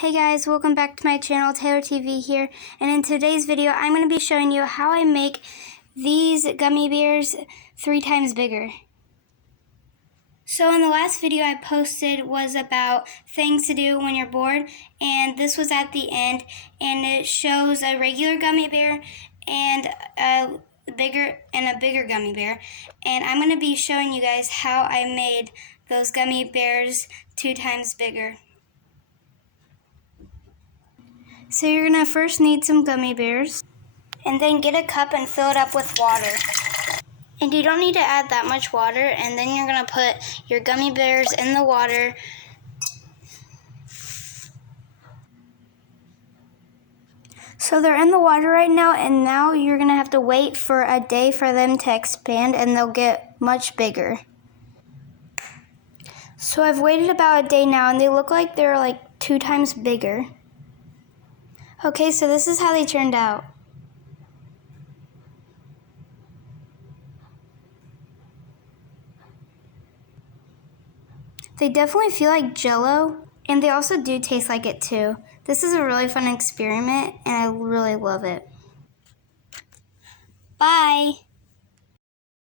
Hey guys, welcome back to my channel, Taylor TV here, and in today's video I'm going to be showing you how I make these gummy bears 3 times bigger. So in the last video I posted was about things to do when you're bored, and this was at the end, and it shows a regular gummy bear and a bigger gummy bear, and I'm going to be showing you guys how I made those gummy bears 2 times bigger. So you're going to first need some gummy bears, and then get a cup and fill it up with water. And you don't need to add that much water, and then you're going to put your gummy bears in the water. So they're in the water right now, and now you're going to have to wait for a day for them to expand, and they'll get much bigger. So I've waited about a day now, and they look like they're like 2 times bigger. Okay, so this is how they turned out. They definitely feel like Jello, and they also do taste like it too. This is a really fun experiment, and I really love it. Bye!